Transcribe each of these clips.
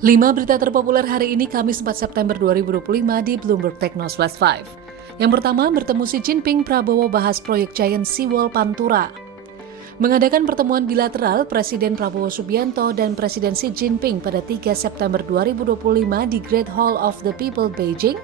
5 berita terpopuler hari ini Kamis 4 September 2025 di Bloomberg Technos Flash 5. Yang pertama, bertemu Xi Jinping, Prabowo bahas proyek Giant Seawall Pantura. Mengadakan pertemuan bilateral Presiden Prabowo Subianto dan Presiden Xi Jinping pada 3 September 2025 di Great Hall of the People, Beijing,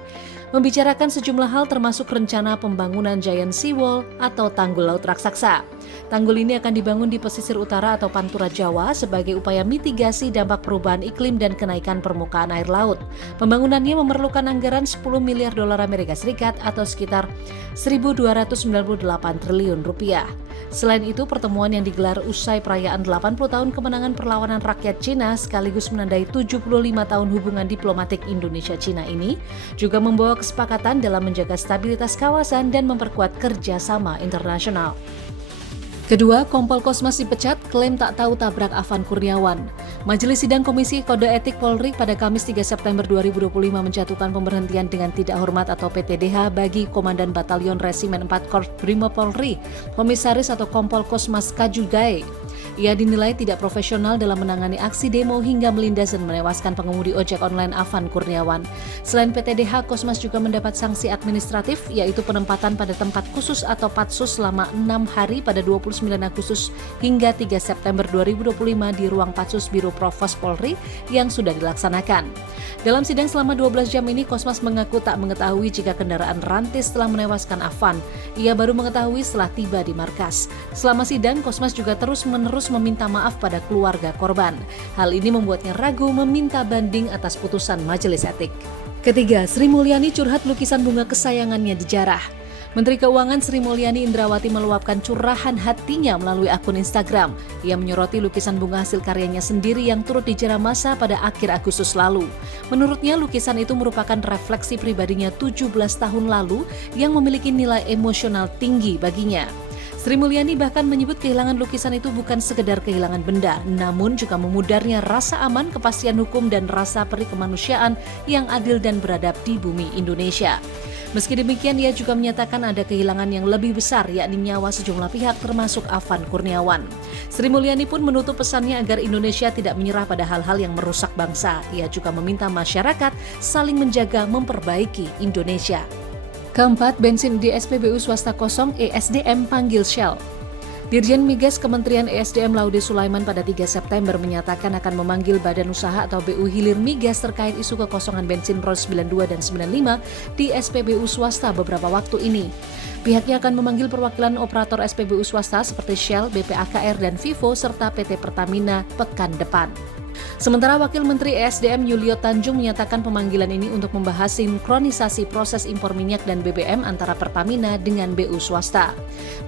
membicarakan sejumlah hal termasuk rencana pembangunan Giant Seawall atau tanggul laut raksasa. Tanggul ini akan dibangun di pesisir utara atau Pantura Jawa sebagai upaya mitigasi dampak perubahan iklim dan kenaikan permukaan air laut. Pembangunannya memerlukan anggaran 10 miliar dolar Amerika Serikat atau sekitar 1.298 triliun rupiah. Selain itu, pertemuan yang digelar usai perayaan 80 tahun kemenangan perlawanan rakyat Cina sekaligus menandai 75 tahun hubungan diplomatik Indonesia-Cina ini juga membawa kesepakatan dalam menjaga stabilitas kawasan dan memperkuat kerjasama internasional. Kedua, Kompol Kosmas dipecat, klaim tak tahu tabrak Afan Kurniawan. Majelis Sidang Komisi Kode Etik Polri pada Kamis 3 September 2025 menjatuhkan pemberhentian dengan tidak hormat atau PTDH bagi Komandan Batalion Resimen 4 Korps Brimob Polri, Komisaris atau Kompol Kosmas Kajugae. Ia dinilai tidak profesional dalam menangani aksi demo hingga melindas dan menewaskan pengemudi ojek online Afan Kurniawan. Selain PTDH, Kosmas juga mendapat sanksi administratif, yaitu penempatan pada tempat khusus atau patsus selama 6 hari pada 29 Agustus hingga 3 September 2025 di ruang patsus Biro Provos Polri yang sudah dilaksanakan. Dalam sidang selama 12 jam ini, Kosmas mengaku tak mengetahui jika kendaraan rantis telah menewaskan Afan. Ia baru mengetahui setelah tiba di markas. Selama sidang, Kosmas juga terus-menerus meminta maaf pada keluarga korban. Hal ini membuatnya ragu meminta banding atas putusan majelis etik. Ketiga, Sri Mulyani curhat lukisan bunga kesayangannya dijarah. Menteri Keuangan Sri Mulyani Indrawati meluapkan curahan hatinya melalui akun Instagram. Ia menyoroti lukisan bunga hasil karyanya sendiri yang turut dijarah massa pada akhir Agustus lalu. Menurutnya, lukisan itu merupakan refleksi pribadinya 17 tahun lalu yang memiliki nilai emosional tinggi baginya. Sri Mulyani bahkan menyebut kehilangan lukisan itu bukan sekedar kehilangan benda, namun juga memudarnya rasa aman, kepastian hukum, dan rasa peri kemanusiaan yang adil dan beradab di bumi Indonesia. Meski demikian, ia juga menyatakan ada kehilangan yang lebih besar, yakni nyawa sejumlah pihak termasuk Afan Kurniawan. Sri Mulyani pun menutup pesannya agar Indonesia tidak menyerah pada hal-hal yang merusak bangsa. Ia juga meminta masyarakat saling menjaga memperbaiki Indonesia. Keempat, bensin di SPBU swasta kosong, ESDM panggil Shell. Dirjen Migas Kementerian ESDM Laude Sulaiman pada 3 September menyatakan akan memanggil Badan Usaha atau BU Hilir Migas terkait isu kekosongan bensin RON 92 dan 95 di SPBU swasta beberapa waktu ini. Pihaknya akan memanggil perwakilan operator SPBU swasta seperti Shell, BPAKR, dan Vivo, serta PT Pertamina pekan depan. Sementara Wakil Menteri ESDM Yulio Tanjung menyatakan pemanggilan ini untuk membahas sinkronisasi proses impor minyak dan BBM antara Pertamina dengan BU swasta.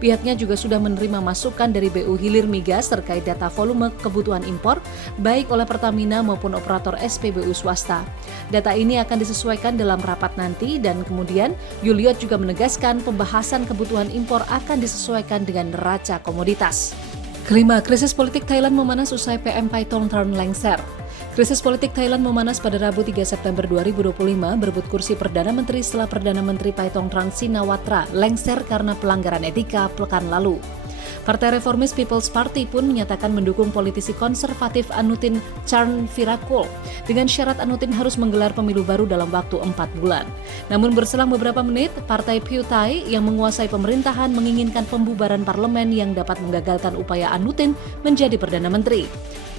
Pihaknya juga sudah menerima masukan dari BU Hilir Migas terkait data volume kebutuhan impor, baik oleh Pertamina maupun operator SPBU swasta. Data ini akan disesuaikan dalam rapat nanti dan kemudian Yulio juga menegaskan pembahasan kebutuhan impor akan disesuaikan dengan neraca komoditas. Kelima, krisis politik Thailand memanas usai PM Paetongtarn lengser. Krisis politik Thailand memanas pada Rabu 3 September 2025 berebut kursi Perdana Menteri setelah Perdana Menteri Paetongtarn Shinawatra lengser karena pelanggaran etika pekan lalu. Partai Reformis People's Party pun menyatakan mendukung politisi konservatif Anutin Charnvirakul dengan syarat Anutin harus menggelar pemilu baru dalam waktu 4 bulan. Namun berselang beberapa menit, Partai Pheu Thai yang menguasai pemerintahan menginginkan pembubaran parlemen yang dapat menggagalkan upaya Anutin menjadi Perdana Menteri.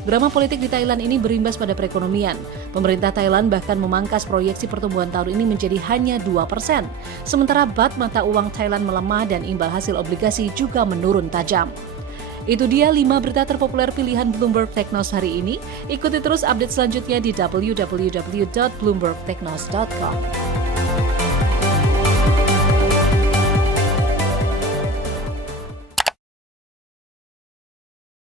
Drama politik di Thailand ini berimbas pada perekonomian. Pemerintah Thailand bahkan memangkas proyeksi pertumbuhan tahun ini menjadi hanya 2%. Sementara baht mata uang Thailand melemah dan imbal hasil obligasi juga menurun tajam. Itu dia 5 berita terpopuler pilihan Bloomberg Technos hari ini. Ikuti terus update selanjutnya di www.bloombergtechnos.com.